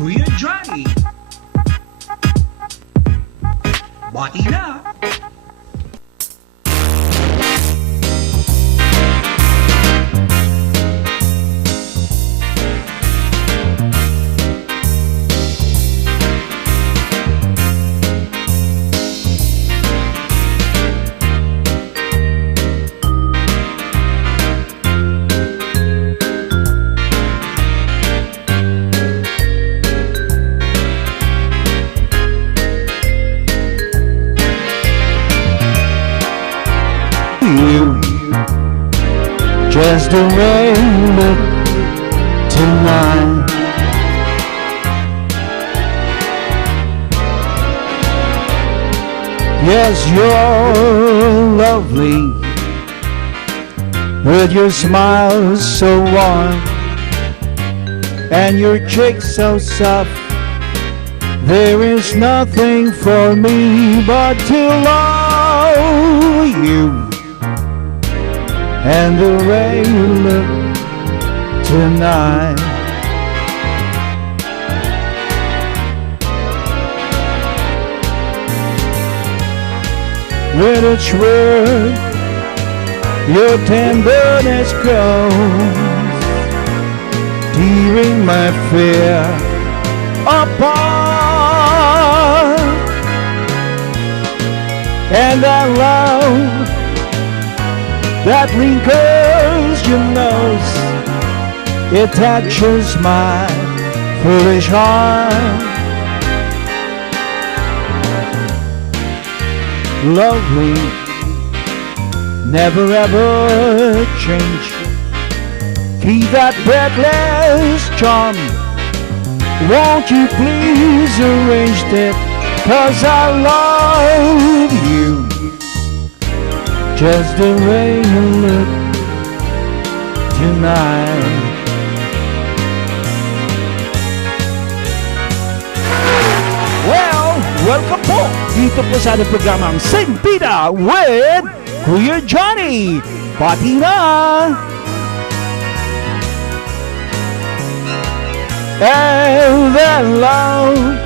Kuya Johnny. Bati na. Just the way you look tonight. Yes, you're lovely, with your smile so warm and your cheeks so soft. There is nothing for me but to love you. And the way you look tonight. With each word, your tenderness grows, tearing my fear apart. And I love that wrinkles your nose, it touches my foolish heart. Lovely, never ever change. Keep that breathless charm. Won't you please arrange it? 'Cause I love you. Just the way you look tonight. Well, welcome po dito po sa ating programang Sing Bida with Kuya Johnny. Pati na! And that love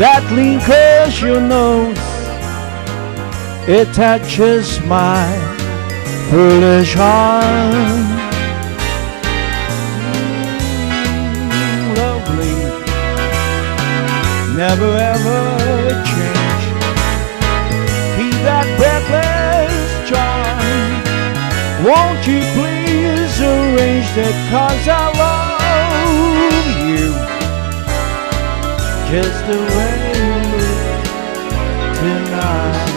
that lingers your nose, it touches my foolish heart. Lovely, never ever change. Keep that breathless charm. Won't you please arrange that? 'Cause I love you just the way you look tonight.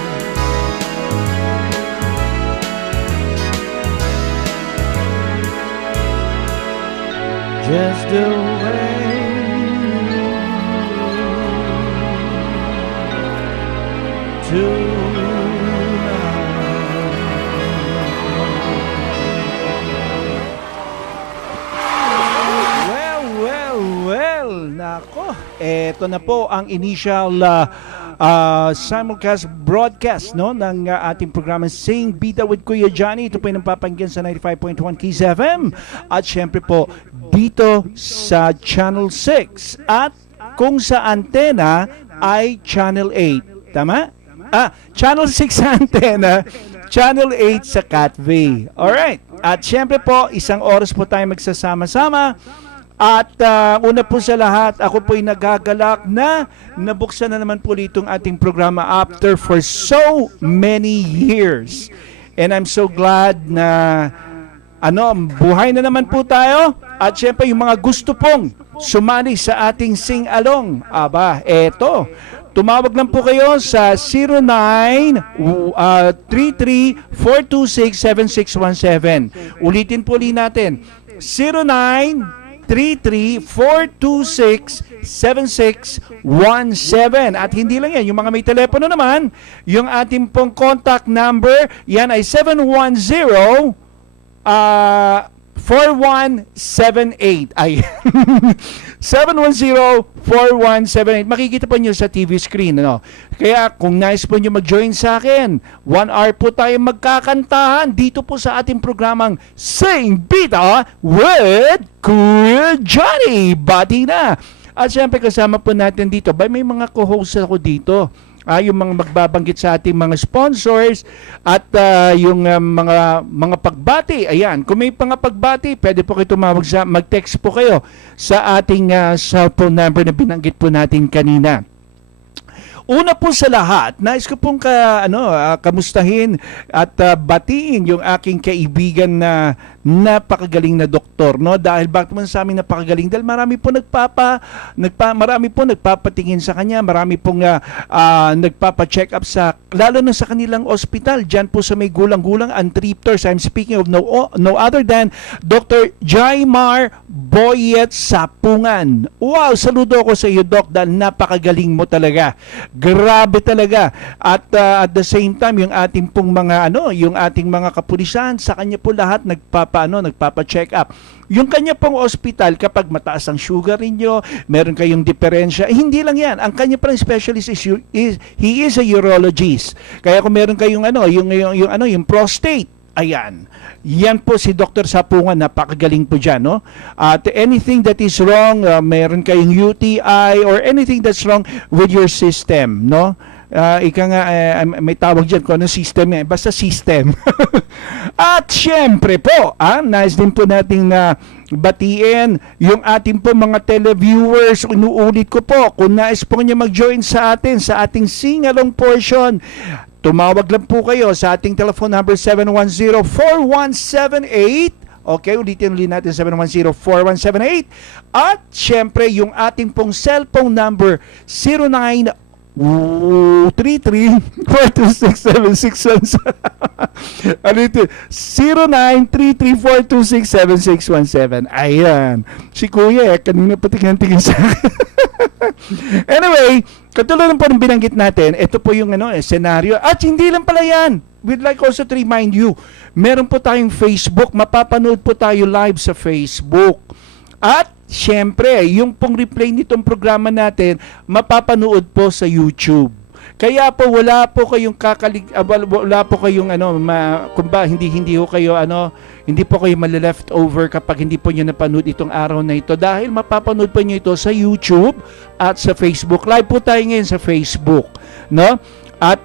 Just the way Well, nako, eto na po ang initial simulcast broadcast no ng ating programa Sing Bida with Kuya Johnny. Ito po yung napapanggan sa 95.1 Kiss FM at syempre po dito sa Channel 6 at kung sa antena ay Channel 8. Tama? Channel 6 sa antena, Channel 8 sa Catv. Alright. At syempre po, isang oras po tayo magsasama-sama. At una po sa lahat, ako po'y nagagalak na nabuksan na naman po itong ating programa after for so many years. And I'm so glad na buhay na naman po tayo. At syempre yung mga gusto pong sumali sa ating sing-along. Aba, eto. Tumawag lang po kayo sa 0933-426-7617. Ulitin po ulit natin. 0933-426-7617. At hindi lang yan, yung mga may telepono naman, yung ating pong contact number, yan ay 710 4178. Ay, 710-4178. Makikita po nyo sa TV screen. Ano? Kaya kung nais po nyo mag-join sa akin, 1 hour po tayo magkakantahan dito po sa ating programang Sing Bida with Kuya Johnny. Bati na! At syempre kasama po natin dito, may mga co-hosts ako dito. Yung mga magbabanggit sa ating mga sponsors at yung mga pagbati. Ayan, kung may mga pagbati, pwede po kayo tumawag mag-text po kayo sa ating cellphone number na binanggit po natin kanina. Una po sa lahat, nais ko pong kamustahin at batiin yung aking kaibigan na napakagaling na doktor, no? Dahil bakit man sa amin napakagaling? Dahil marami po nagpapatingin sa kanya, marami pong nagpapa-check up lalo na sa kanilang ospital. Diyan po sa may gulang-gulang Antriptors. I'm speaking of no other than Dr. Jaimar Boyet Sapungan. Wow, saludo ako sa iyo, Doc, dahil napakagaling mo talaga. Grabe talaga. At the same time, yung ating pong yung ating mga kapulisan, sa kanya po lahat nagpapa-check up. Yung kanya pong ospital, kapag mataas ang sugar niyo, meron kayong diferensya, hindi lang yan. Ang kanya pang specialist he is a urologist. Kaya kung meron kayong yung prostate, ayan. Yan po si Dr. Sapungan, napakagaling po dyan, no? At anything that is wrong, meron kayong UTI or anything that's wrong with your system, no? May tawag dyan kung ano system eh. Basta system. At syempre po, nice din po nating batiin yung ating po mga televiewers. Inuulit ko po, kung nais po niya mag-join sa atin sa ating sing-along portion, tumawag lang po kayo sa ating telephone number 710-4178. Okay, ulitin natin 710-4178. At syempre, yung ating pong cellphone number 0933-426-7617. Ano ito? 0933-426-7617. Ayan. Si Kuya, kanina pa tingin sa akin. Anyway, katulad po ng binanggit natin, ito po yung senaryo. At hindi lang pala yan. We'd like also to remind you, meron po tayong Facebook. Mapapanood po tayo live sa Facebook. At syempre, yung pong replay nitong programa natin, mapapanood po sa YouTube. Kaya po wala po kayong wala po kayong hindi po kayo mali-left over kapag hindi po niyo napanood itong araw na ito, dahil mapapanood po niyo ito sa YouTube at sa Facebook. Live po tayo ngayon sa Facebook, no? At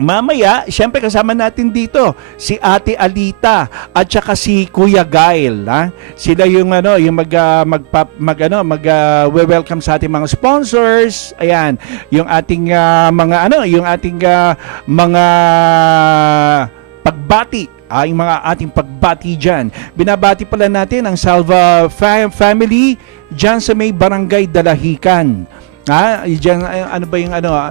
mamaya, siyempre kasama natin dito si Ate Alita at saka si Kuya Gail, ha? Sila yung welcome sa ating mga sponsors. Ayan, yung ating mga pagbati. Yung mga ating pagbati dyan. Binabati pala natin ang Salva family dyan sa may Barangay Dalahican. Diyan,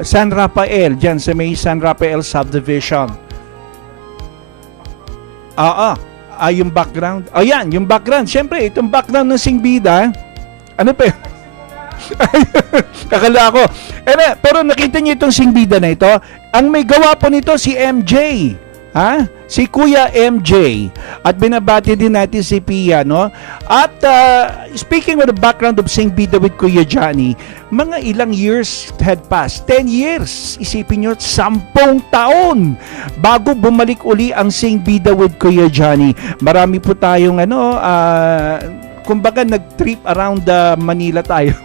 San Rafael, diyan sa may San Rafael subdivision. Yung background. Yan, yung background. Siyempre, itong background ng Singbida. Ano pa yun? Kakala ko. Pero nakita niyo itong Singbida na ito. Ang may gawa po nito si MJ. Si Kuya MJ. At binabati din natin si Pia, no? At speaking of the background of Sing Bida with Kuya Johnny, mga ilang years had passed. 10 years. Isipin nyo, 10 taon bago bumalik uli ang Sing Bida with Kuya Johnny. Marami po tayong kumbaga nag-trip around Manila tayo.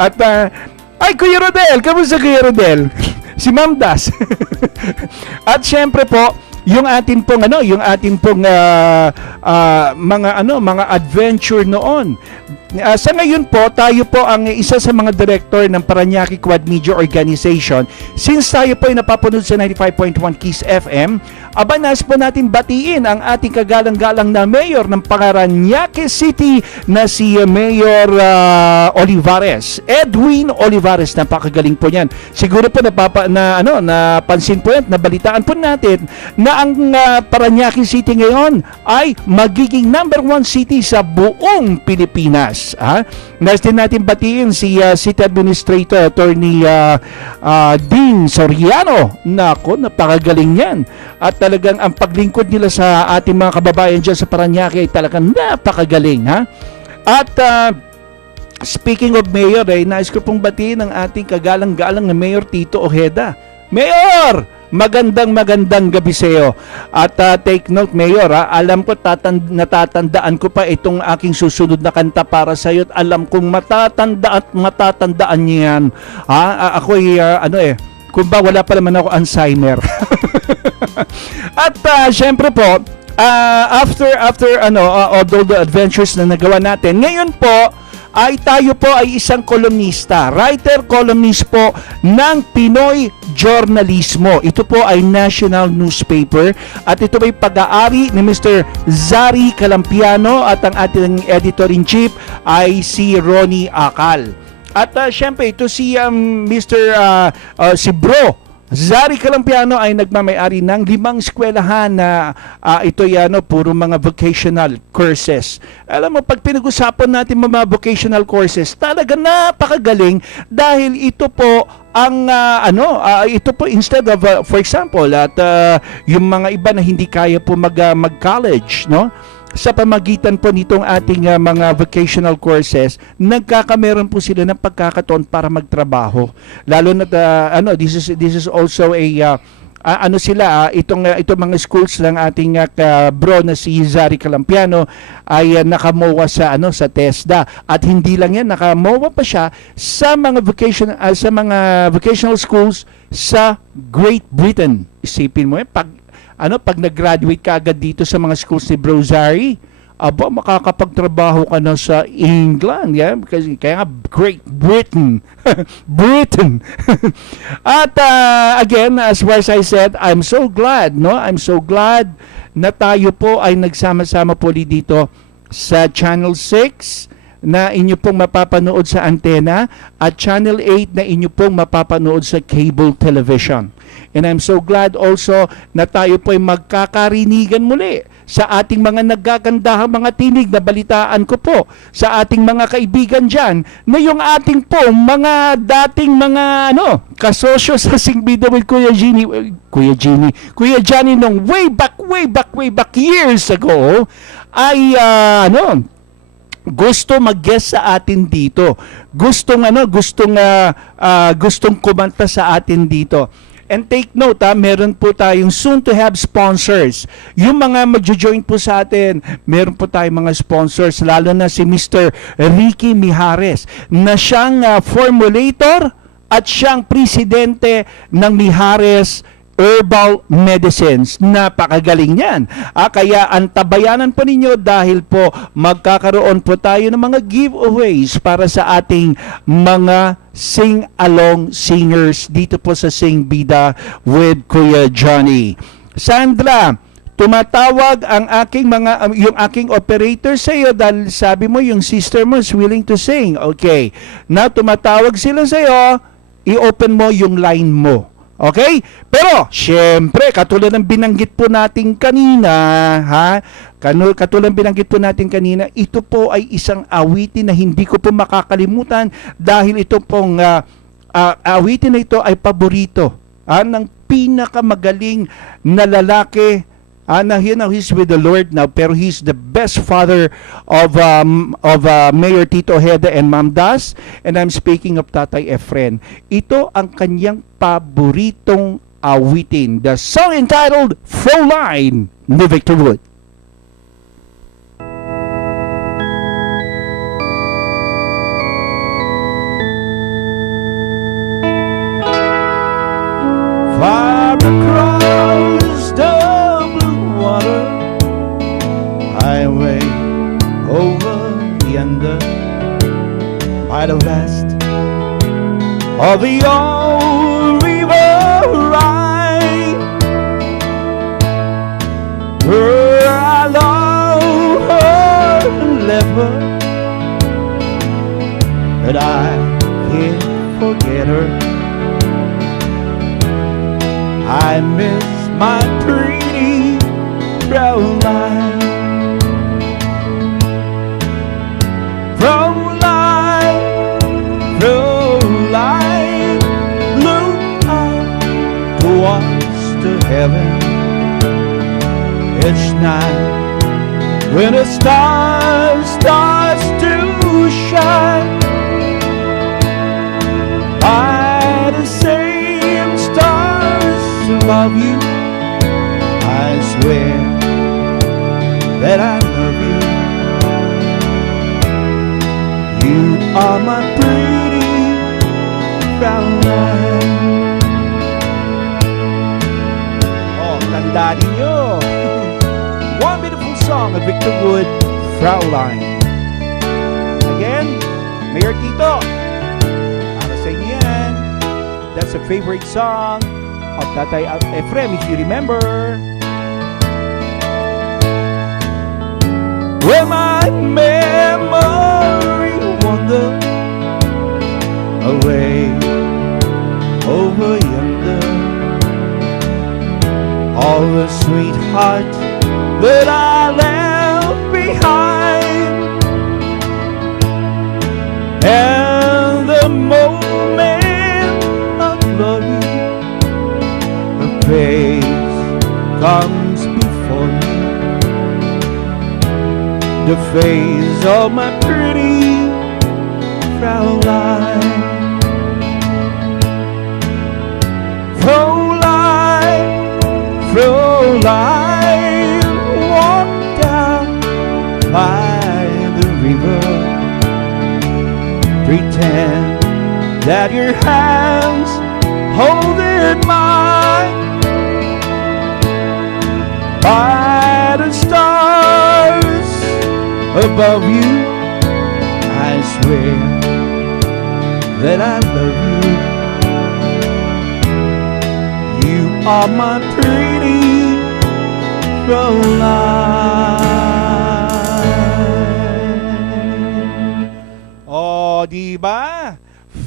At Kuya Rodel, kamusta Kuya Rodel? Si Ma'am Das. At syempre po, yung ating pong mga adventure noon. Sa ngayon po, tayo po ang isa sa mga director ng Parañaque Quad Media Organization. Since tayo po ay napapanood sa 95.1 Kiss FM, nais po natin batiin ang ating kagalang-galang na mayor ng Parañaque City na si Mayor Olivares. Edwin Olivares, napakagaling po niyan. Siguro po napansin po yan, nabalitaan po natin na ang Parañaque City ngayon ay magiging number 1 city sa buong Pilipinas. Nais din natin batiin si City Administrator Attorney Dean Soriano. Nako, napakagaling yan. At talagang ang paglingkod nila sa ating mga kababayan dyan sa Parañaque ay talagang napakagaling, ha? At Speaking of mayor, nais ko pong batiin ang ating kagalang-galang na Mayor Tito Ojeda. Mayor! Magandang gabi sa iyo. At take note, Mayor, alam ko natatandaan ko pa itong aking susunod na kanta para sa iyo at alam kong matatandaan niyo yan. Ako'y kung ba wala pa naman ako Alzheimer. At syempre po, after all the adventures na nagawa natin, ngayon po ay tayo po ay isang kolumnista, writer-columnist po ng Pinoy Journalismo. Ito po ay national newspaper at ito ay pag-aari ni Mr. Zari Calampiano at ang ating editor-in-chief ay si Ronnie Akal. At syempre ito si si Bro Zari Calampiano ay nagmamay-ari ng 5 eskwelahan na ito'y puro mga vocational courses. Alam mo, pag pinag-usapan natin mga vocational courses, talaga napakagaling dahil ito po ang ito po instead of for example at yung mga iba na hindi kaya po mag-college, no? Sa pamagitan po nitong ating mga vocational courses, nagkakameron po sila ng pagkakataon para magtrabaho. Lalo na this is also a itong mga schools ng ating bro na si Zari Calampiano ay nakamowa sa TESDA at hindi lang yan, nakamowa pa siya sa mga vocational schools sa Great Britain. Isipin mo pag nag-graduate ka agad dito sa mga schools ni Bro Zari, makakapagtrabaho ka na sa England, kasi kaya nga Great Britain. Britain. At again, as I said, I'm so glad na tayo po ay nagsama-sama po dito sa Channel 6 na inyo pong mapapanood sa antena at Channel 8 na inyo pong mapapanood sa cable television. And I'm so glad also na tayo po ay magkakarinigan muli sa ating mga naggagandahang mga tinig na balitaan ko po sa ating mga kaibigan dyan na yung ating po mga dating mga kasosyo sa Singbida with Kuya Johnny nung way back years ago ay gusto mag-guest sa atin dito. Gustong kumanta sa atin dito. And take note, meron po tayong soon to have sponsors. Yung mga magjo-join po sa atin, meron po tayong mga sponsors, lalo na si Mr. Ricky Mijares, na siyang formulator at siyang presidente ng Mijares Herbal Medicines. Napakagaling yan. Kaya antabayanan po ninyo dahil po magkakaroon po tayo ng mga giveaways para sa ating mga sing-along singers dito po sa Sing Bida with Kuya Johnny. Sandra, tumatawag yung aking operator sa iyo dahil sabi mo yung sister mo is willing to sing. Okay. Now tumatawag sila sa iyo, i-open mo yung line mo. Okay? Pero, syempre, katulad ng binanggit po natin kanina, ito po ay isang awitin na hindi ko po makakalimutan dahil ito pong awitin na ito ay paborito ng pinakamagaling na lalaki he's with the Lord now, pero he's the best father of Mayor Tito Ojeda and Ma'am Das, and I'm speaking of Tatay Efren. Ito ang kanyang paboritong awitin, the song entitled Froline ni Victor Wood. Far across the water, highway over yonder, by the west of the old river Rhine, where I love her and left her, but I can't forget her. I miss my pretty Fräulein. Fräulein, Fräulein, look out towards the heaven. Each night when the stars starts to shine, above you. I swear that I love you. You are my pretty Fraulein. Oh, tandaan ninyo. One beautiful song of Victor Wood, Fraulein. Again, Mayor Tito. Para sa inyo yan. That's a favorite song of Tatay Efrem, if you remember. When my memory wander away over yonder, all the sweetheart that I left behind, and the moment of glory, her face comes before me. The face of my pretty Fraulein. Fraulein, Fraulein, walk down by the river. Pretend that your hands hold in mine. By the stars above you, I swear that I love you. You are my pretty Fraulein. Oh, di ba?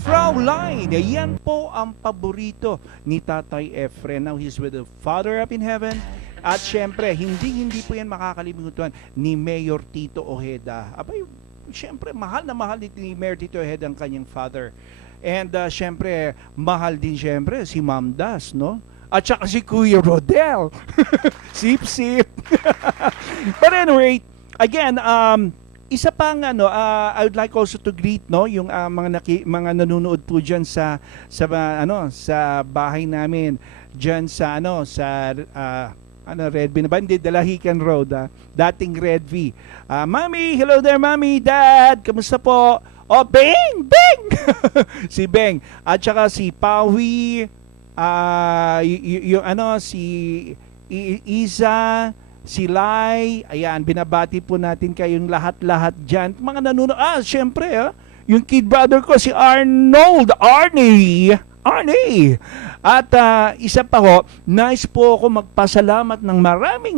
Fraulein, yan po ang paborito ni Tatay Efren. Now he's with the Father up in heaven. At syempre, hindi po yan makakalimutan ni Mayor Tito Ojeda. Abay, syempre, mahal na mahal ni Mayor Tito Ojeda ang kanyang father. And syempre, mahal din syempre si Ma'am Das, no? At saka si Kuya Rodel. Sip-sip. But anyway, again, isa pang I would like also to greet yung mga nanonood po diyan sa bahay namin diyan sa Red V na ba? Hindi, Dalahican Road. Dating Red V. Mami, hello there, Mami, Dad. Kamusta po? Oh, Beng! Beng! Si Beng. At saka si Pawi, si Isa, si Lai. Ayan, binabati po natin kayong lahat-lahat dyan. Mga nanonood. Syempre, yung kid brother ko, si Arnold. Arnie! At isa pa ho, nice po ako magpasalamat ng marami.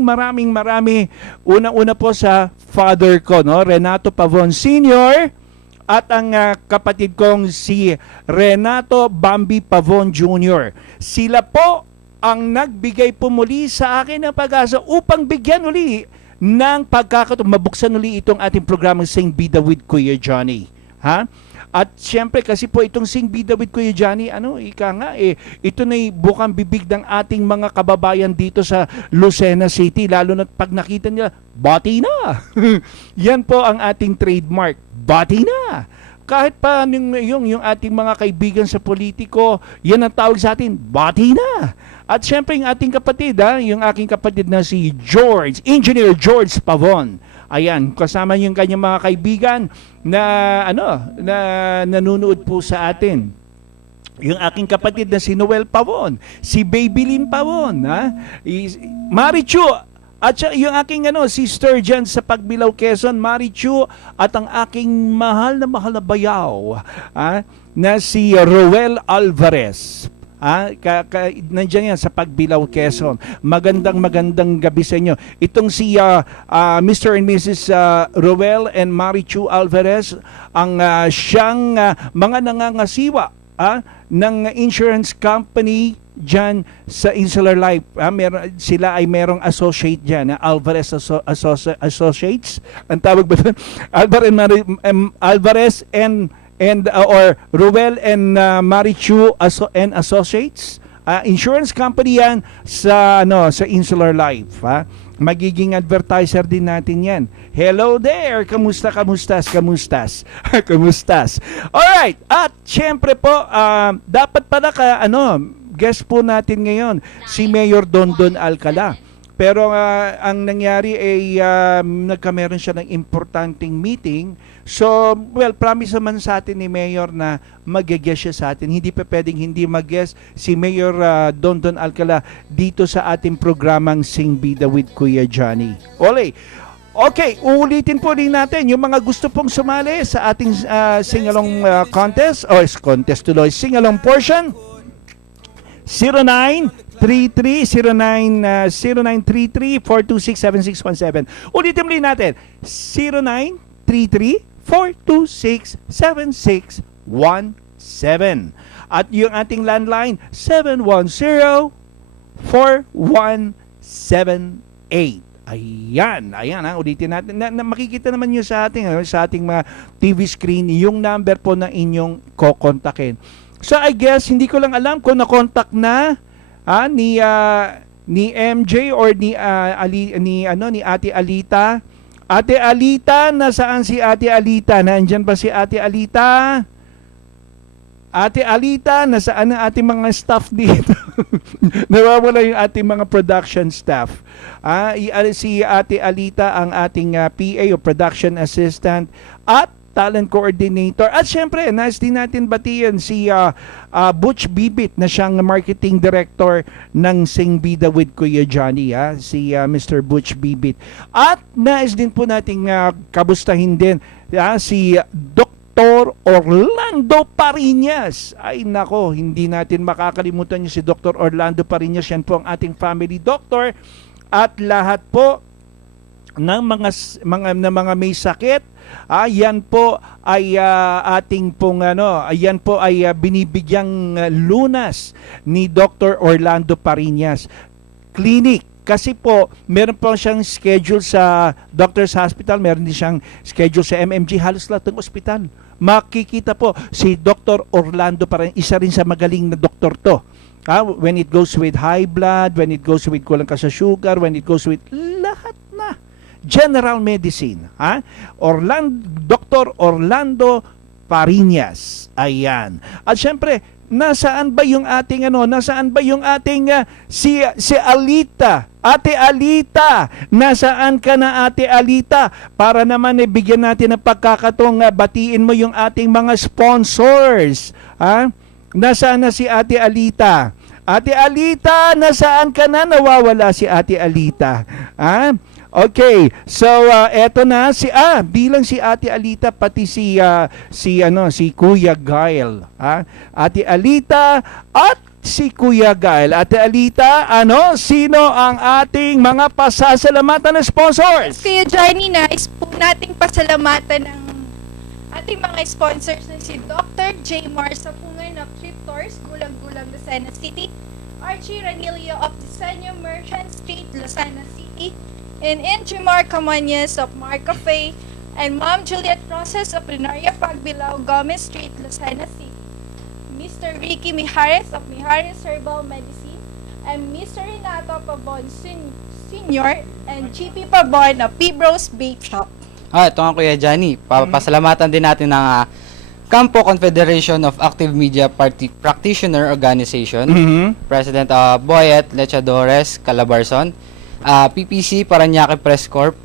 Unang-una po sa father ko, no? Renato Pavon Sr. At ang kapatid kong si Renato Bambi Pavon Jr. Sila po ang nagbigay po muli sa akin ng pag-asa upang bigyan uli ng pagkakataon, mabuksan uli itong ating programang Sing Bida with Kuya Johnny. Ha? At siyempre kasi po itong Sing Bida with Kuya Johnny, ito na'y bukang bibig ng ating mga kababayan dito sa Lucena City, lalo na pag nakita nila, bati na. Yan po ang ating trademark, bati na. Kahit pa yung ating mga kaibigan sa politiko, yan ang tawag sa atin, bati na. At siyempre yung ating kapatid, yung aking kapatid na si Engineer George Pavon. Ayan, kasama yung kanyang mga kaibigan na nanonood po sa atin. Yung aking kapatid na si Noel Pavon, si Babylin Pavon, Marichu, at yung aking sister dyan sa Pagbilao, Quezon, Marichu, at ang aking mahal na bayaw, na si Roel Alvarez. Nandiyan yan sa Pagbilao, Quezon. Magandang gabi sa inyo. Itong si Mr. and Mrs. Roel and Marichu Alvarez, ang siyang mga nangangasiwa ng insurance company dyan sa Insular Life. Sila ay merong associate dyan, Alvarez Associates. Ang tawag ba doon? Alvarez and or Ruel and Marichu and Associates, insurance company yan sa Insular Life. Magiging advertiser din natin yan. Hello there, kamustas? Alright, at syempre po, dapat pala guest po natin ngayon, si Mayor Dondon Alcala. Pero ang nangyari ay nagkameron siya ng importanteng meeting. So, well, promise naman sa atin ni Mayor na mag-guest siya sa atin. Hindi pa pwedeng hindi mag-guest si Mayor Dondon Alcala dito sa ating programang Sing Bida with Kuya Johnny. Okay, uulitin po rin natin yung mga gusto pong sumali sa ating sing-along contest, o contest tuloy, sing-along portion. 0933-426-7617. Ulitin muli natin, 0933-426-7617. At yung ating landline, 710-4178. Ayan ha, ulitin natin. Makikita naman nyo sa ating mga TV screen yung number po na inyong kokontakin. So I guess hindi ko lang alam kung na-contact na ni MJ or ni Ate Alita. Ate Alita, nasaan si Ate Alita? Nandiyan ba si Ate Alita? Ate Alita, nasaan ang ating mga staff dito? Nawawala yung ating mga production staff. Si Ate Alita ang ating PA o production assistant at talent coordinator. At syempre, nais din natin batiyan si Butch Bibit na siyang marketing director ng Sing Bida with Kuya Johnny. Si Mr. Butch Bibit. At nais din po nating kabustahin din si Dr. Orlando Pariñas. Ay nako, hindi natin makakalimutan yung si Dr. Orlando Pariñas. Yan po ang ating family doctor. At lahat po ng mga may sakit, yan po ay ating pong yan po ay binibigyang lunas ni Dr. Orlando Pariñas Clinic. Kasi po, meron po siyang schedule sa Doctor's Hospital, meron din siyang schedule sa MMG, halos lahat ng ospital. Makikita po si Dr. Orlando Pariñas, isa rin sa magaling na doktor to. When it goes with high blood, when it goes with kulang ka sa sugar, when it goes with lahat na general medicine. Dr. Orlando Pariñas. Ayan. At syempre, nasaan ba yung ating si Alita? Ate Alita, nasaan ka na Ate Alita? Para naman bigyan natin ng pagkakataong batiin mo yung ating mga sponsors. Nasaan na si Ate Alita? Ate Alita, nasaan ka na? Nawawala si Ate Alita. Okay, so eto na bilang si Ate Alita pati si Kuya Gail, Ate Alita at si Kuya Gail. Ate Alita, sino ang ating mga pasasalamatan na sponsors? Kuya Johnny, nais po nating pasalamatan ng ating mga sponsors na si Dr. J. Marsa Pungan of Triptors, Gulang-Gulang, Lucena City, Archie Ranilio of Diseño Merchant Street, Lucena City, and Injimar Camanez of Marcafe, and Ma'am Juliet Rosas of Renaria Pagbilao, Gomez Street, Lucena City, Mr. Ricky Mijares of Mijares Herbal Medicine, and Mr. Renato Pabon Sr. and GP Pabon of Pibros Babe Shop. Ito nga Kuya Johnny, papasalamatan din natin ng Campo Confederation of Active Media Practitioner Organization, President Boyet Lechadores Calabarzon, PPC Parañaque Press Corp,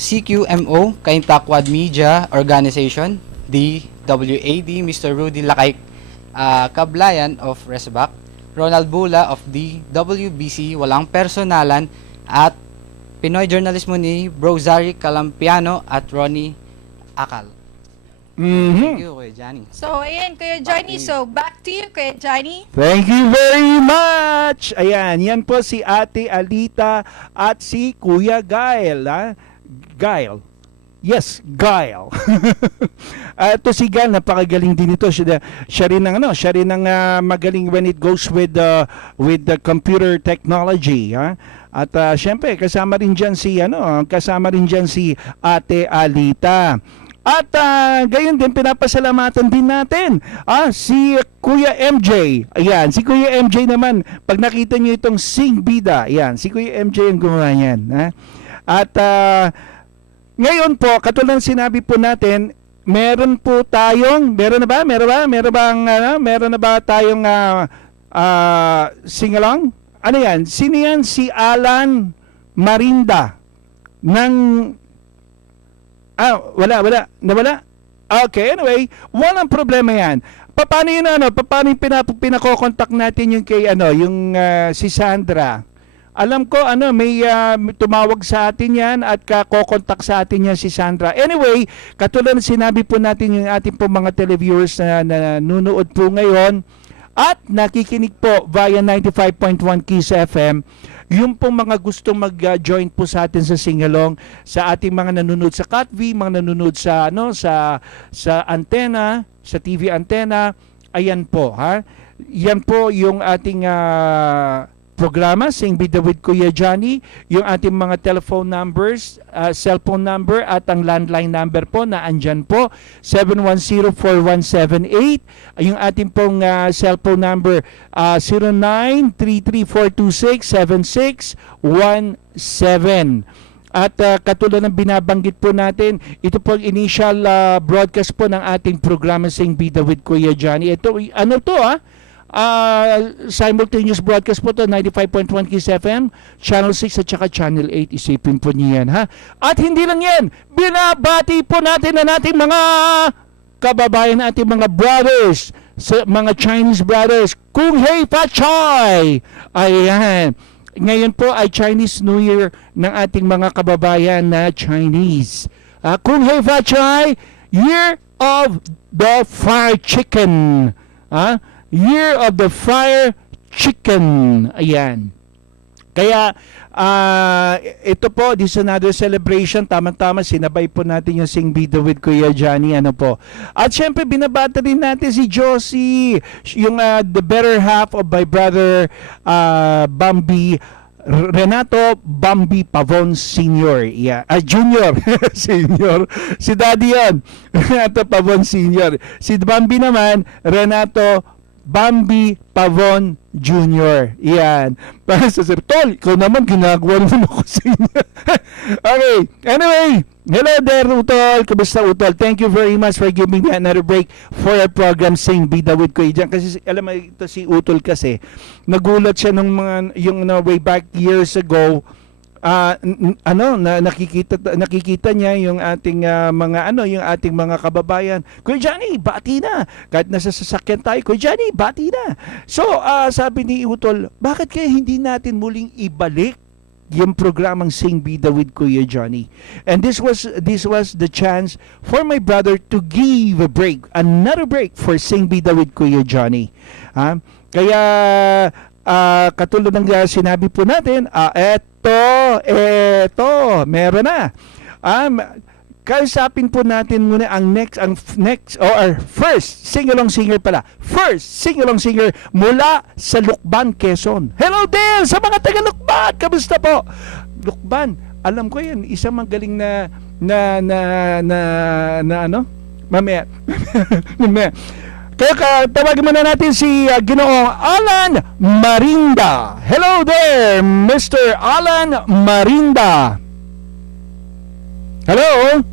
CQMO Kaintakwad Media Organization, DWAD Mr. Rudy Lakay Kablayan of Resbac, Ronald Bula of DWBC Walang Personalan, at Pinoy Journalismo ni Brozari Calampiano at Ronnie Akal. Thank you, Kuya Johnny. So, ayan, Kuya Johnny. So, back to you, Kuya Johnny. Thank you very much! Ayan, yan po si Ate Alita at si Kuya Gail. Gail. Yes, Gail. Ito si Gail, napakagaling din ito. Siya rin ang magaling when it goes with the computer technology. At syempre, kasama rin diyan si Ate Alita. At gayon din, pinapasalamatan din natin si Kuya MJ. Ayan, si Kuya MJ naman, pag nakita niyo itong Sing Bida, ayan, si Kuya MJ ang gumawa niyan. At ngayon po, katulad ng sinabi po natin, meron na ba tayong Singalong? Ano yan? Sino yan? Si Alan Marinda ng... wala. Nawala? Okay, anyway, walang problema yan. Paano yun, paano yung pinakokontak natin yung kay, yung si Sandra? Alam ko, may tumawag sa atin yan at kakokontak sa atin yan si Sandra. Anyway, katulad ng sinabi po natin yung ating po mga televiewers na nanonood po ngayon at nakikinig po via 95.1 Kiss FM, yung pong mga gustong mag-join po sa atin sa Singalong, sa ating mga nanonood sa CATV, mga nanonood sa sa antena, sa TV antena, ayan po, ha. Yan po yung ating programa, Sing Bida with Kuya Johnny, yung ating mga telephone numbers, cellphone number at ang landline number po na andyan po, 710-4178, yung ating pong cellphone number, 0933-426-7617. At katulad ng binabanggit po natin, ito po ang initial broadcast po ng ating programa Sing Bida with Kuya Johnny. Ito, simultaneous broadcast po to 95.1 Kiss FM, Channel 6 at saka Channel 8. Isipin po niyo yan, ha? At hindi lang yan, binabati po natin na nating mga kababayan, ating mga brothers, mga Chinese brothers. Kung Hei Fa Chai! Ayan. Ngayon po ay Chinese New Year ng ating mga kababayan na Chinese. Kung Hei Fa Chai, Year of the Fried Chicken. Year of the Fried Chicken. Ayan. Kaya, ito po, this is another celebration. Tama-tama, sinabay po natin yung Sing Bida with Kuya Johnny. Ano po. At syempre, binabata din natin si Josie, yung the better half of my brother, Bambi, Renato Bambi Pavon Sr. Yeah. Junior. Senior. Si Daddy yun. Renato Pavon Sr. Si Bambi naman, Renato Bambi Pavon Jr. Yan. Para sa Sir Tol, ikaw naman ginagawa naman ako sa inyo. Okay. Anyway, hello there, Utol. Kamusta, Utol? Thank you very much for giving me another break for our program Sing Bida with Kuya Jan. Kasi alam mo, ito si Utol kasi, nagulat siya nung mga, yung way back years ago, nakikita niya yung ating yung ating mga kababayan. Kuya Johnny, bati na. Kahit nasa sasakyan tayo, Kuya Johnny, bati na. So, sabi ni Utol, bakit kaya hindi natin muling ibalik yung programang Sing Bida with Kuya Johnny? And this was the chance for my brother to give a break, another break for Sing Bida with Kuya Johnny. Kaya katulad ng sinabi po natin, eto, meron na. Kausapin po natin muna ang first sing-along singer pala. First sing-along singer mula sa Lukban, Quezon. Hello there sa mga taga Lukban. Kamusta po? Lukban, alam ko yan, isang magaling na mamaya. Kaya tawagin muna natin si Ginoong Alan Marinda. Hello there, Mr. Alan Marinda. Hello?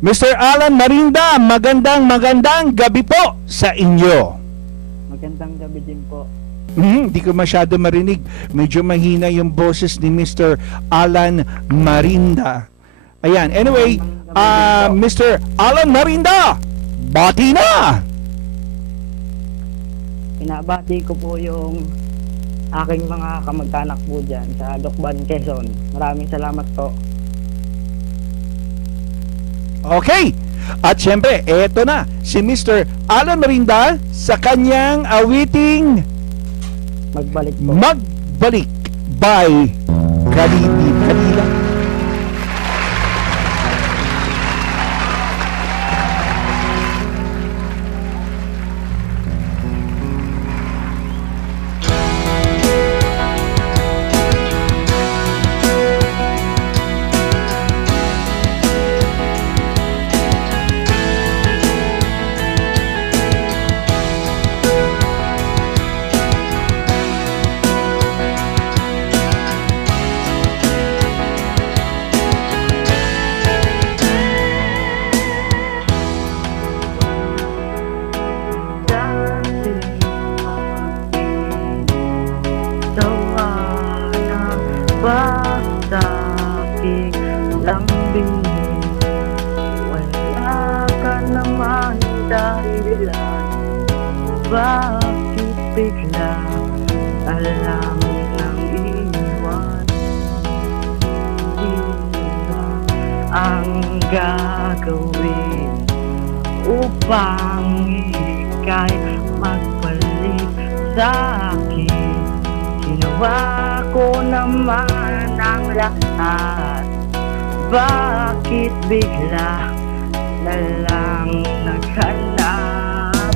Mr. Alan Marinda, magandang gabi po sa inyo. Magandang gabi din po. Hindi ko masyado marinig. Medyo mahina yung boses ni Mr. Alan Marinda. Ayan, anyway, Mr. Alan Marinda, bati na! Pinabati ko po yung aking mga kamag-anak po dyan sa Lukban, Quezon. Maraming salamat po. Okay. At syempre, eto na si Mr. Alan Marinda sa kanyang awiting Magbalik po. Magbalik by Kalila. Bakit bigla alam ng iwan? Di ba ang gagawin upang ika'y magbalik sa akin? Ginawa ko naman ang lahat. Bakit bigla na lang naghanap?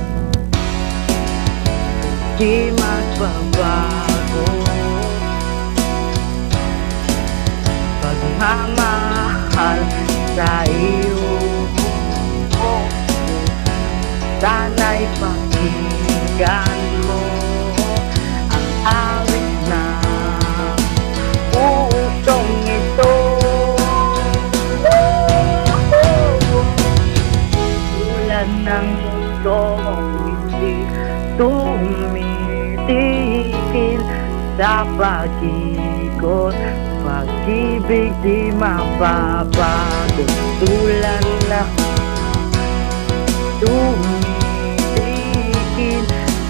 Di magbabago pagmamahal sa iyo. Sana'y pakinggan mo ang awit na pusong ito. Tulad ng mundong hindi tumitigil sa pag-ikot, pag-ibig di mababago. Tulad na tumitigil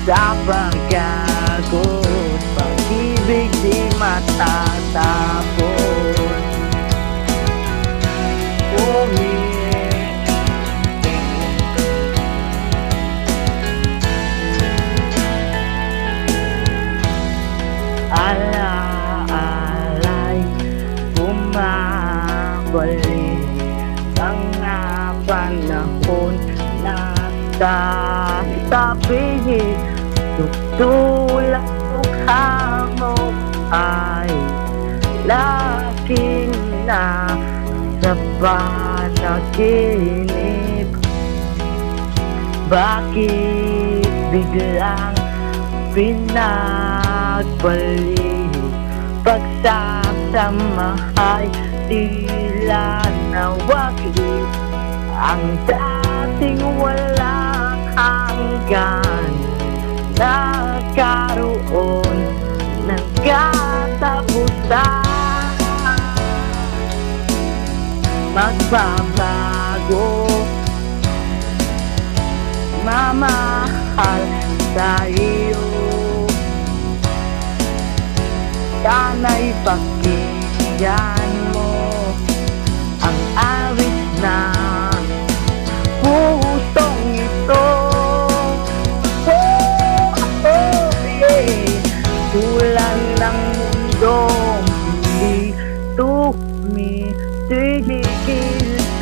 sa pag-agos, pag-ibig di matatapos. Alaalay, bumabalik ang mga panahon na sasabihin, tutulak mukha mo ay laging na sa panaginip. Bakit biglang pinagbalik? Pagsasama ay tila nawaglit, ang dating walang hanggan nagkaroon ng katapusan. Magbabago, mamahal sa iyo. Sana'y pakinggan mo ang awit na pusong ito. Tulang ng mundong hindi tumitigil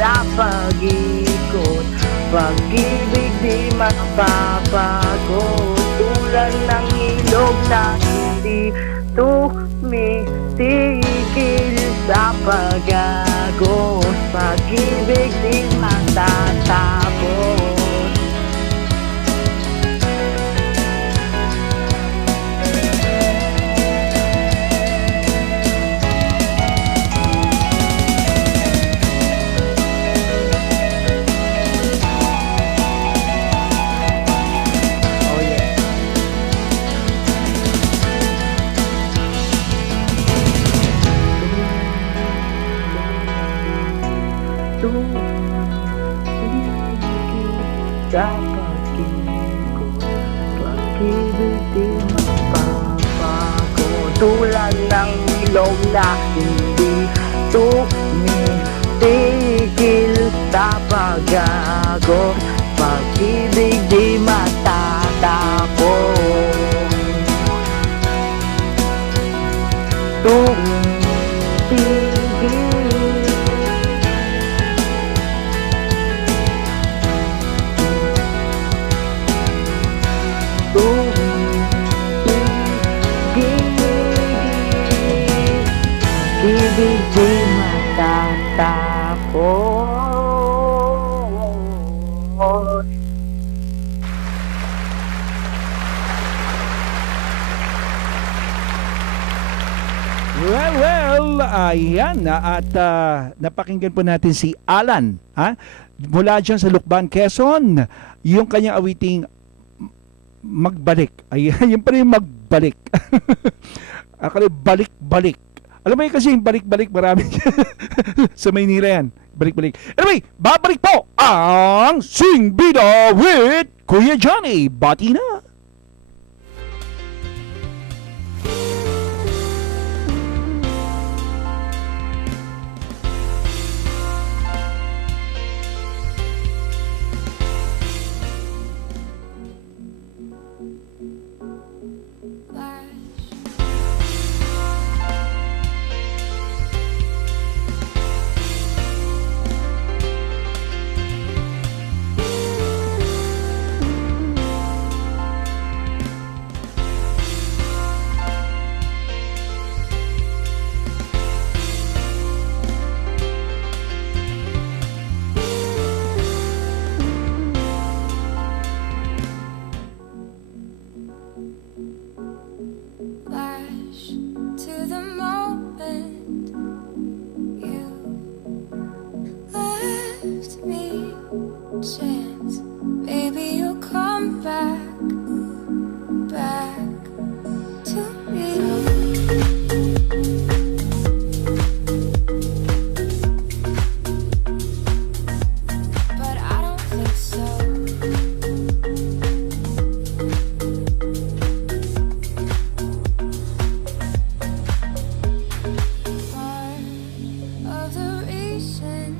sa pag-ikot, pag-ibig di mapapago. Tulang ng ilog na hindi tumitigil sa pag-agos, pag-ibig di matatapos. Oh yeah. Sa pag-ikot, pag-ibig di magbabago. Tulad ng ilog na hindi tumitigil sa pag-agos, pag-ibig di matatapos. Tumitigil ibig di matatapos. Well, ayan na at napakinggan po natin si Alan, ha? Mula dyan sa Lukban, Quezon, yung kanyang awiting magbalik. Ayan, yung pa rin magbalik. Akala balik-balik. Alam mo yun kasi yung balik-balik marami sa Maynila yan. Balik-balik. Anyway, babalik po ang Sing Bida with Kuya Johnny. Bati na! Maybe you'll come back to me. But I don't think so. Part of the reason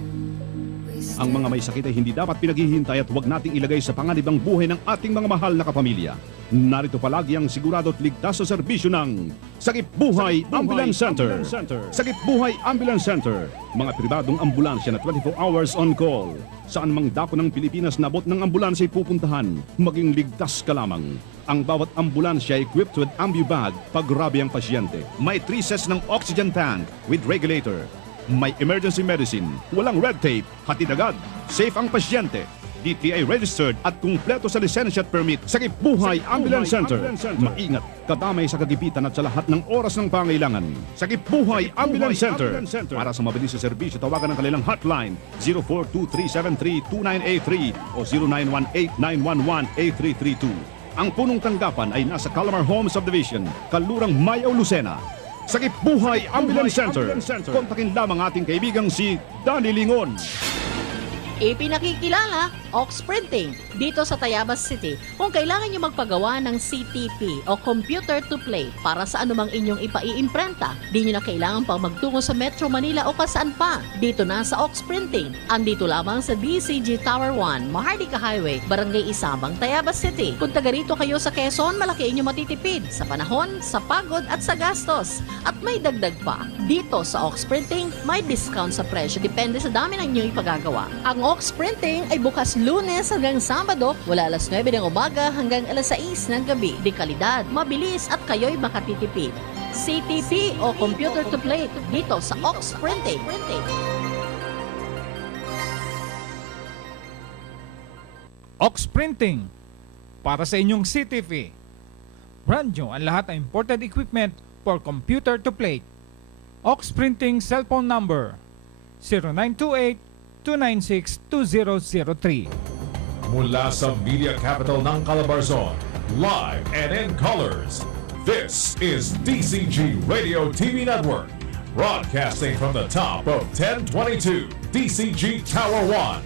we Ang mga may sakit ay hindi dapat pinaghihintay at huwag nating ilagay sa panganibang buhay ng ating mga mahal na kapamilya. Narito palagi ang sigurado at ligtas sa serbisyo ng Sakip Buhay Ambulance Center. Sakip Buhay Ambulance Center. Mga pribadong ambulansya na 24 hours on call. Saan mang dako ng Pilipinas nabot ng ambulansya ay pupuntahan, maging ligtas ka lamang. Ang bawat ambulansya ay equipped with ambubag pag grabe ang pasyente. May 3 sets ng oxygen tank with regulator. May emergency medicine, walang red tape, hatid agad, safe ang pasyente. DTI registered at kumpleto sa lisensya at permit. Sakip Buhay Ambulance Center. Maingat, kadamay sa kagipitan at sa lahat ng oras ng pangailangan. Sakip Buhay Ambulance Center. Para sa mabilis sa serbisyo, tawagan ang kanilang hotline 0423732983 o 0918-911-8332. Ang punong tanggapan ay nasa Calamar Home Subdivision, Kalurang Mayaw, Lucena. Sakip Buhay Ambulance Center. Kontakin lamang ating kaibigang si Danny Lingon. Ipinakikilala, Ox Printing, dito sa Tayabas City. Kung kailangan nyo magpagawa ng CTP o Computer to Play para sa anumang inyong ipaiimprenta, di nyo na kailangan pang magtungo sa Metro Manila o kasaan pa. Dito na sa Ox Printing. Andito lamang sa DCG Tower 1, Maharlika Highway, Barangay Isabang, Tayabas City. Kung taga rito kayo sa Quezon, malaki inyong matitipid sa panahon, sa pagod at sa gastos. At may dagdag pa, dito sa Ox Printing, may discount sa presyo depende sa dami ng inyong ipagagawa. Ang Ox Printing ay bukas Lunes hanggang Sabado, wala alas 9 ng umaga hanggang alas 6 ng gabi. Di kalidad, mabilis at kayo'y makatitipid. CTP o Computer to Play dito sa Ox Printing. Ox Printing para sa inyong CTV. Brand nyo ang lahat ng imported equipment for computer to plate. Ox Printing cellphone number 0928-296-2003. Mula sa Media Capital ng Calabarzon, live and in colors, this is DCG Radio TV Network, broadcasting from the top of 1022 DCG Tower 1.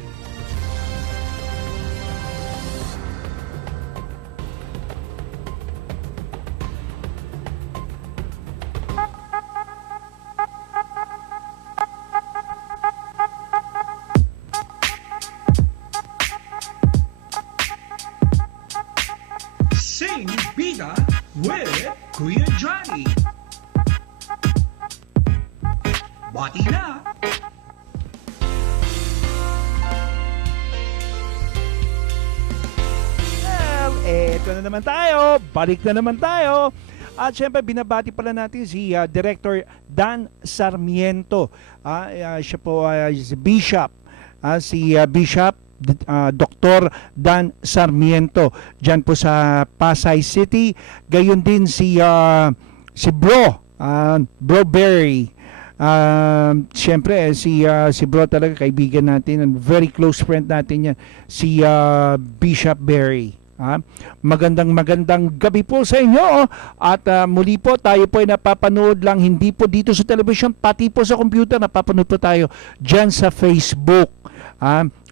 Sing Bida with Kuya Johnny. Bati na! Well, eto na naman tayo. Balik na naman tayo. At syempre, binabati pala natin si Director Dan Sarmiento. Siya po si Bishop. Si Bishop Dr. Dan Sarmiento dyan po sa Pasay City. Gayon din si Bro Berry. Siyempre si Bro talaga kaibigan natin and very close friend natin yan, si Bishop Berry. Magandang gabi po sa inyo at muli po tayo po ay napapanood lang hindi po dito sa television pati po sa computer, napapanood po tayo dyan sa Facebook.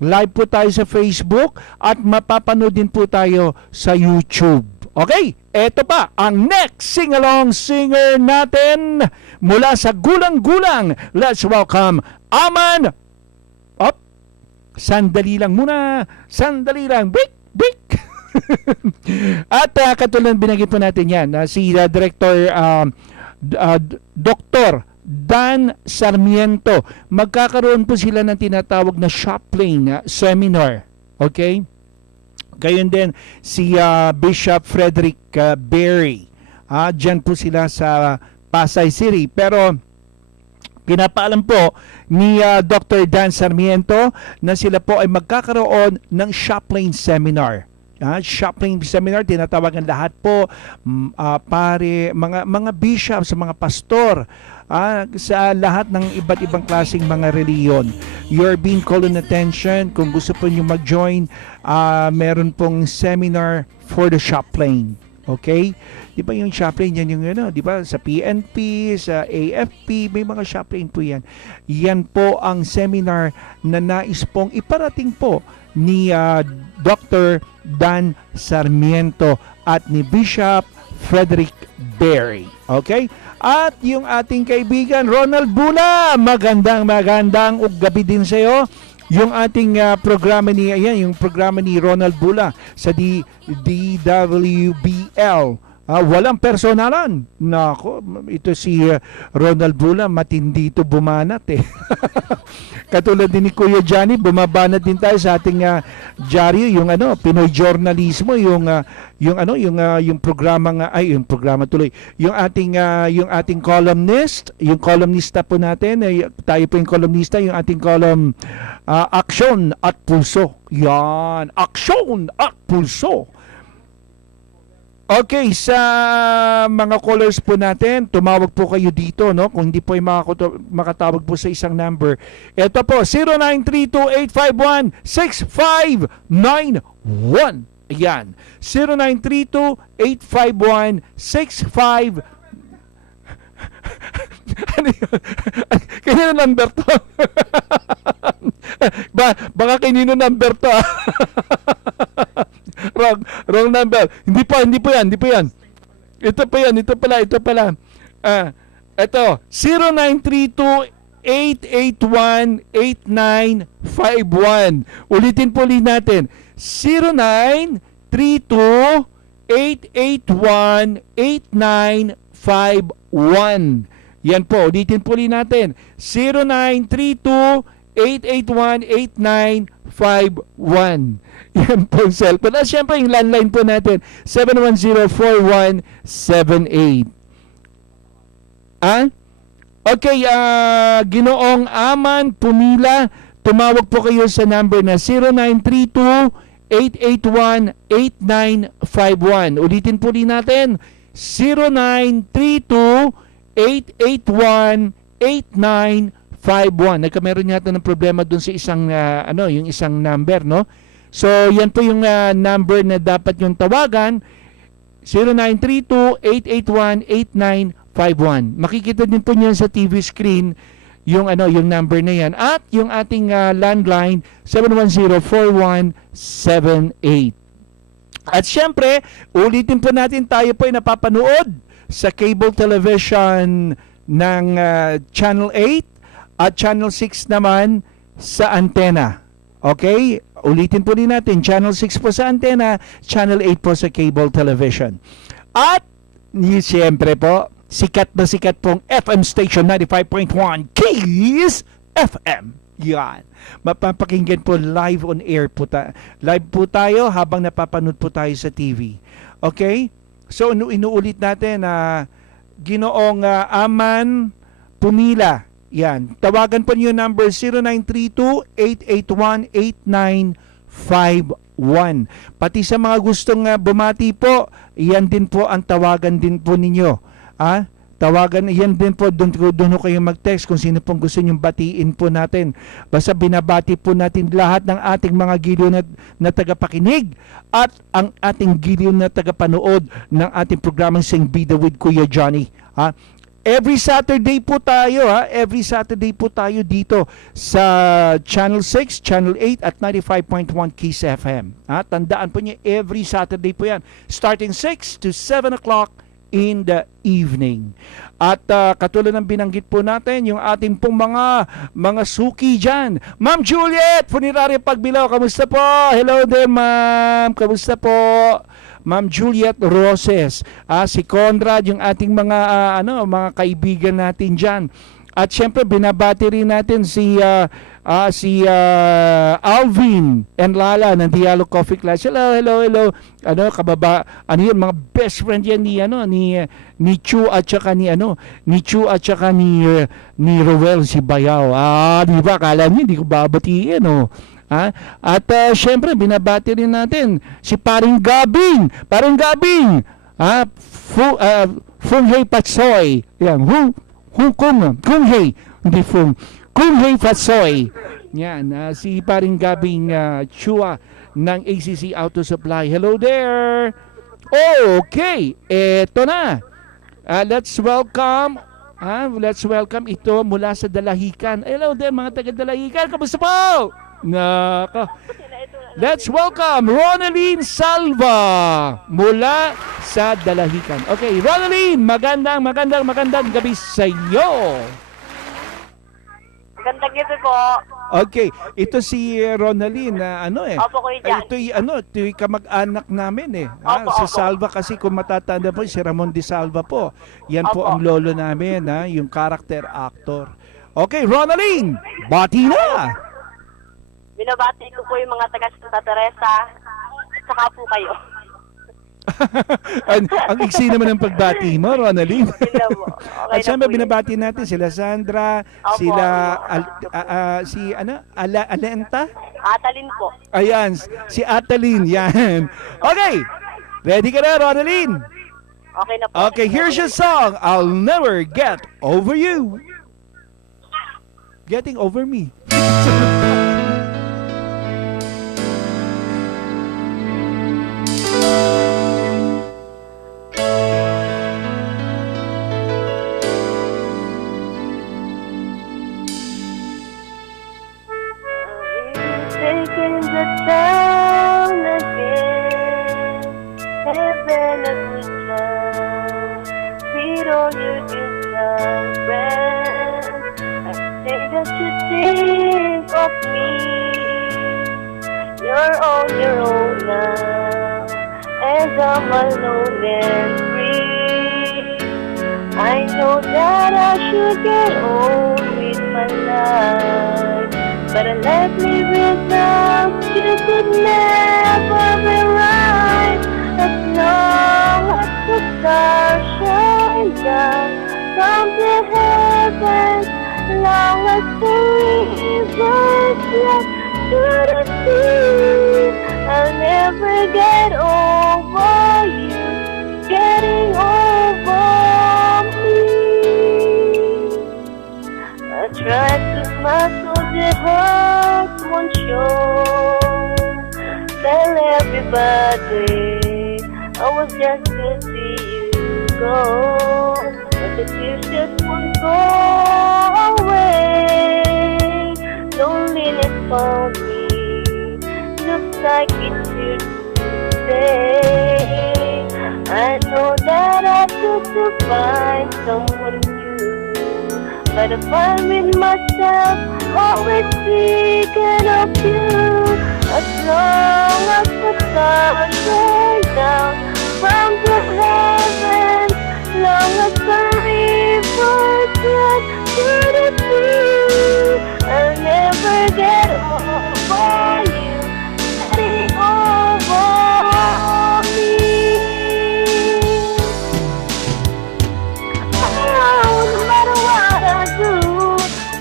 Live po tayo sa Facebook at mapapanood din po tayo sa YouTube. Okay, eto pa ang next sing-along singer natin mula sa Gulang-Gulang. Let's welcome Aman. Sandali lang muna. Sandali lang. Break. At katulad binanggit po natin yan, si Director Dr. Dan Sarmiento. Magkakaroon po sila ng tinatawag na Chaplain Seminar. Okay? Gayon din si Bishop Frederick Berry. Diyan po sila sa Pasay City. Pero pinapaalam po ni Dr. Dan Sarmiento na sila po ay magkakaroon ng Chaplain Seminar. Shopping seminar, tinatawagan lahat po, pare, mga bishops, mga pastor, sa lahat ng iba't ibang klaseng mga reliyon. You're being called on attention. Kung gusto po nyo mag-join, meron pong seminar for the shop lane. Okay? Di ba yung shop lane, yan yung di ba? Sa PNP, sa AFP, may mga shop lane po yan. Yan po ang seminar na nais pong iparating po ni Dr. Dan Sarmiento at ni Bishop Frederick Berry. Okay? At yung ating kaibigan Ronald Bula, magandang gabi din sa iyo. Yung ating programa ni yung programa ni Ronald Bula sa DWBL. Walang personalan. Nako, ito si Ronald Bula, matindi ito bumanat eh. Katulad din ni Kuya Johnny, bumabanat din tayo sa ating dyaryo, yung Pinoy journalismo, yung programa yung programa tuloy. Yung ating columnist, yung columnista po natin, tayo po yung columnista, yung ating column Aksyon at Pulso. Yan, Aksyon at Pulso. Okay, sa mga callers po natin, tumawag po kayo dito, no? Kung hindi po ay makatawag po sa isang number. Ito po, 0932-851-6591. Ayan, 0932-851-6591. Ano yun? Kanino number to? Baka kanino number to? Wrong number. Hindi po yan. Ito pala. Ito, 0932-881-8951. Ulitin po ulit natin. 0932-881-8951. Yan po, ulitin po ulit natin. 0932-881-8951. Yan po ang cellphone. At syempre yung landline po natin, 710-4178. Okay, Ginoong Aman Pumila, tumawag po kayo sa number na 0932-881-8951. Ulitin po din natin, 0932-881-8951. Nagkameron yata ng problema dun sa isang, yung isang number, no? So, yan po yung number na dapat yung tawagan, 0932-881-8951. Makikita din po niyan sa TV screen yung yung number na yan at yung ating landline 710-4178. At syempre, ulitin po natin, tayo po ay napapanood sa cable television ng Channel 8 at Channel 6 naman sa antena. Okay? Ulitin po din natin, Channel 6 po sa antena, Channel 8 po sa cable television. At siyempre po, sikat na sikat pong FM station 95.1 Kiss FM. Yan. Mapapakinggan po live on air po live po tayo habang napapanood po tayo sa TV. Okay? So inuulit natin na Ginoong Aman Pumila. Yan. Tawagan po niyo number 0932-881-8951. Pati sa mga gustong bumati po, yan din po ang tawagan din po ninyo. Tawagan, yan din po, doon kayo mag-text kung sino pong gusto nyong batiin po natin. Basta binabati po natin lahat ng ating mga giliw na tagapakinig at ang ating giliw na tagapanood ng ating programang Sing Bida with Kuya Johnny. Every Saturday po tayo, every Saturday po tayo dito sa Channel 6, Channel 8 at 95.1 Kiss FM. Tandaan po niyo, every Saturday po yan. Starting 6 to 7 o'clock in the evening. At katulad ng binanggit po natin, yung ating pong mga suki dyan. Ma'am Juliet, Funeraria Pagbilao, kamusta po? Hello there, ma'am. Kamusta po? Ma'am Juliet Roses. Si Conrad, yung ating mga kaibigan natin dyan. At syempre, binabati rin natin si Alvin and Lala ng Dialog Coffee Class. Hello. Yun, mga best friend yan ni Chu at saka ni Rowel si Bayaw. Di ba? Kala niyo, hindi ko babatiin, Ha? At syempre, binabati rin natin si Paring Gabing. Paring Gabing! Ha? Fung Hei Patsoy. Yan. Kung Hei. Hindi Fung. Kung Hei Patsoy. Yan. Si Paring Gabing Chua ng ACC Auto Supply. Hello there! Okay. Eto na. Let's welcome ito mula sa Dalahican. Hello there mga taga Dalahican. Kamusta po? Nako. Let's welcome Ronaline Salva mula sa Dalahican. Okay, Ronaline, magandang gabi sa iyo. Magandang gabi po. Okay, ito si Ronaline na Opo, Kuya Jan. Ito'y kamag-anak namin Opo, si opo. Salva kasi kung matatanda po, si Ramon de Salva po. Yan po Opo. ang lolo namin, yung character actor. Okay, Ronaline, bati na! Binabati ko po yung mga taga Santa Teresa at saka po kayo. ang iksi naman ng pagbati mo, Ronaline. Okay na po. At Okay na siyempre, po yun. binabati natin sila Sandra, Opo. sila Alenta. Atalin po. Ayan, si Atalin, yan. Okay, ready ka na, Ronaline? Okay na po. Okay, here's your song, I'll Never Get Over You. Getting over me. Taking the town again, having a good time. Beat on your guitar, friend. I think that you think of me. You're on your own now, and I'm alone and free. I know that I should get on with my life, but I let me without you could never be right. As long as the stars shine down from the heavens, long as the rivers flow to the sea, I'll never get over you, getting over me. I tried to smile so the heart won't show. Tell everybody I was just to see you go, but the tears just won't go away. Loneliness found me, looks like it's here to stay. I know that I could to find someone new, but if I'm in myself, always thinking of you. As long as the stars shine down from the heavens, long as the rivers run to the sea, I'll never get over you, getting over me. No matter what I do,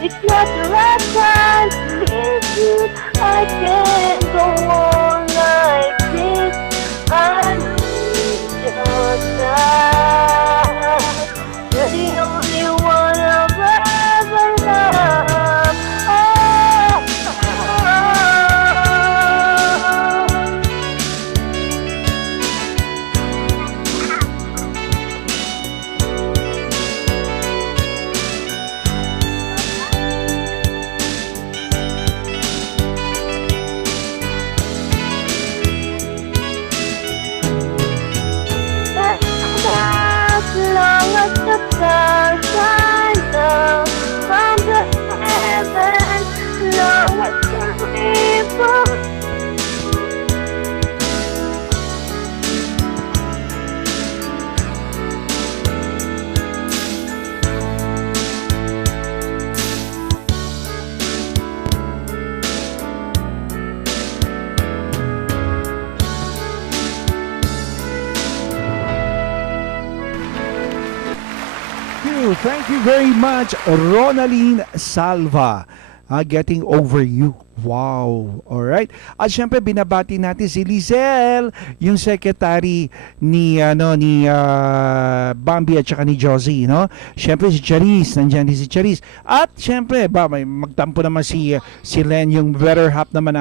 it's not the right time to miss you. I can't go on like this. I need your touch. You're the only one I've ever loved. As long as the stars shine down from the heavens, long as the rivers. Thank you very much, Ronaline Salva. Getting Over You. Wow. Alright. At syempre binabati natin si Lizelle, yung secretary ni Bambi at saka ni Josie, no? Syempre si Charis, nandiyan din si Charis. At syempre may magtampo naman si Len, yung better half naman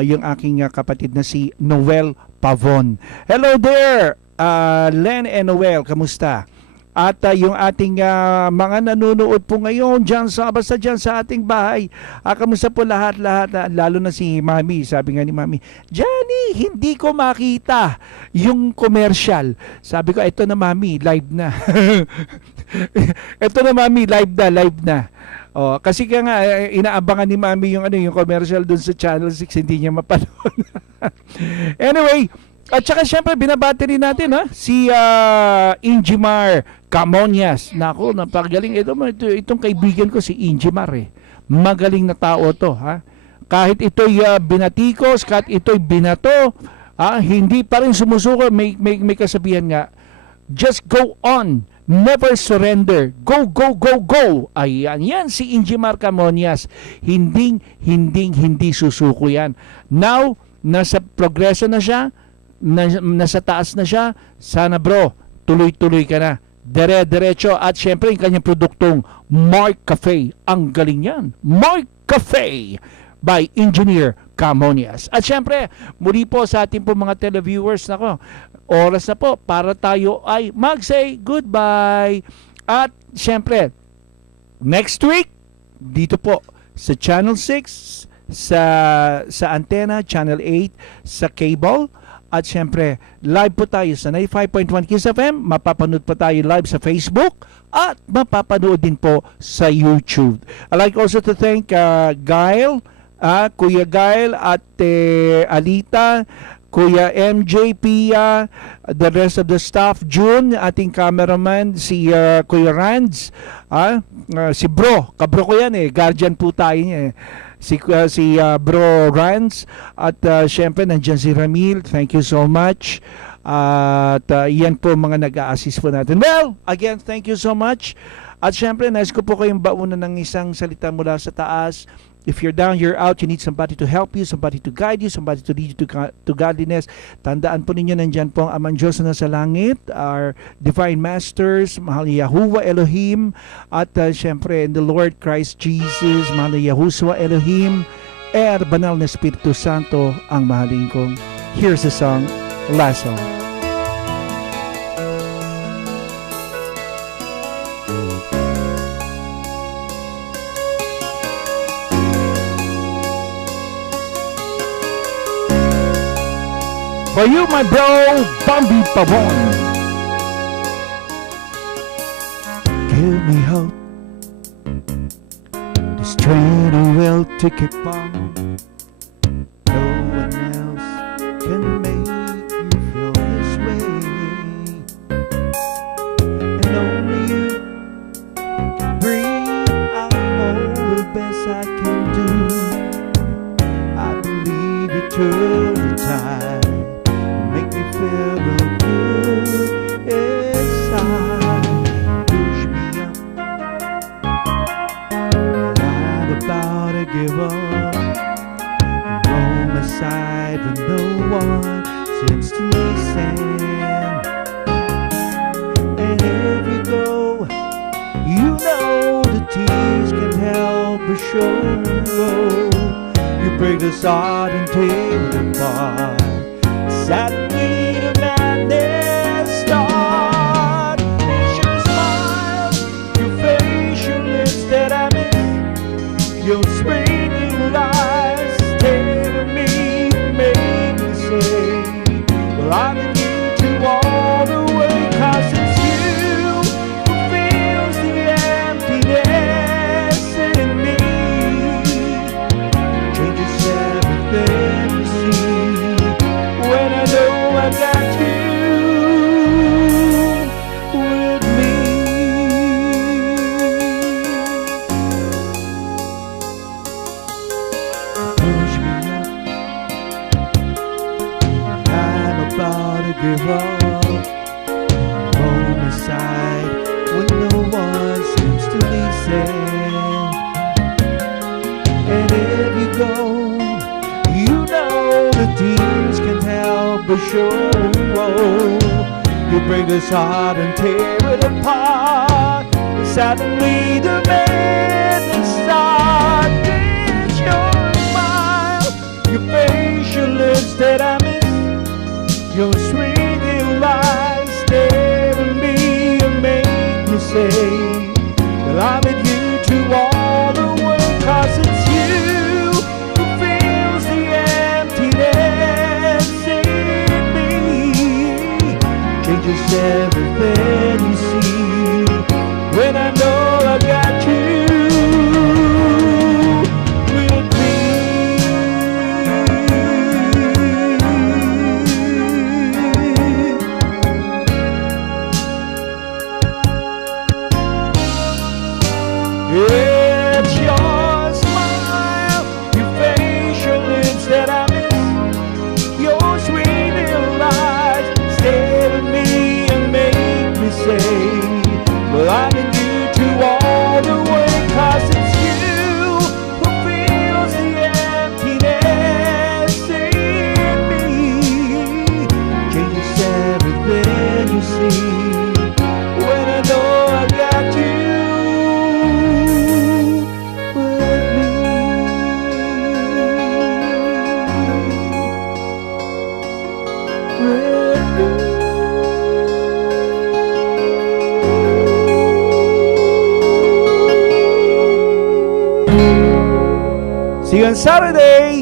yung aking kapatid na si Noel Pavon. Hello there, Len and Noel, kamusta? At yung ating mga nanonood po ngayon basta dyan sa ating bahay. Kamusta po lahat, lalo na si Mami. Sabi nga ni Mami, Johnny, hindi ko makita yung commercial. Sabi ko, ito na Mami, live na. Ito na Mami, live na. Oh, kasi nga inaabangan ni Mami yung commercial dun sa Channel 6, hindi niya mapanood. Anyway, at saka syempre binabati rin natin si Ingimar Camonias. Nako, napakagaling itong kaibigan ko si Ingimar Magaling na tao to, Kahit ito'y binatikos, kahit ito'y binato, hindi pa rin sumusuko. May kasabihan nga, just go on, never surrender. Go, go, go, go. Ayan, yan si Ingimar Camonias. Hindi susuko yan. Now, nasa progreso na siya, nasa taas na siya. Sana bro, tuloy-tuloy ka na, diretso. At syempre yung kanyang produktong Mark Cafe, ang galing yan. Mark Cafe by Engineer Camonias. At syempre muli po sa ating po mga televiewers, oras na po para tayo ay mag-say goodbye. At syempre next week dito po sa Channel 6, sa antenna, Channel 8 sa cable. At syempre, live po tayo sa 95.1 Kiss FM. Mapapanood po tayo live sa Facebook. At mapapanood din po sa YouTube. I'd like also to thank Gail, Kuya Gail at Alita, Kuya MJ, Pia, the rest of the staff, June, ating cameraman, si Kuya Rands, si Bro, kabro ko yan guardian po tayo niya si Bro Rands. At syempre nandiyan si Ramil, thank you so much. At yan po mga nag-a-assist po natin. Well, again, thank you so much. At syempre nais ko po kayong baunan ng isang salita mula sa taas. If you're down, you're out, you need somebody to help you, somebody to guide you, somebody to lead you to godliness. Tandaan po ninyo, nandyan po ang Amang Diyos na nasa langit, our Divine Masters, mahal ni Yahuwah Elohim, at syempre, in the Lord Christ Jesus, mahal ni Yahushua Elohim, banal na Espiritu Santo, ang mahalin kong. Here's the song, last song. For you, my bro, Bambi Pavon. Give me hope, the strength and will to keep on. No one else can make you feel this way, and only you can bring out all the best I can do. I believe eternal time. Feel real good inside. Push me up. I'm about to give up. Roam aside when no one seems to listen. And if you go, you know the tears can help but show. You break the heart and tear it apart. Suddenly the madness starts. It's your smile, your face, your lips that I miss. Your springing lies tell me, make me say, well, I'm in you to all the way. 'Cause it's you who fills the emptiness in me. Changes everything you see. When I know I've got you with me. Push me up. I'm about to give up. Roll my side when no one seems to listen. show. You break this heart and tear it apart. Suddenly the madness starts. It's your smile, your facial lips that I miss. Your sweet little eyes stare at me and make me say that I'm with you to all the world. 'Cause it's you who fills the emptiness in me. Changes everything you see when I know I got you with me. It's your smile, your facial lips that I miss. Your sweet little eyes stare at me and make me say, well, I'm in you to all the way. 'Cause it's you who fills the emptiness in me. Changes everything you see when I know I got you with me. With me. See you on Saturday.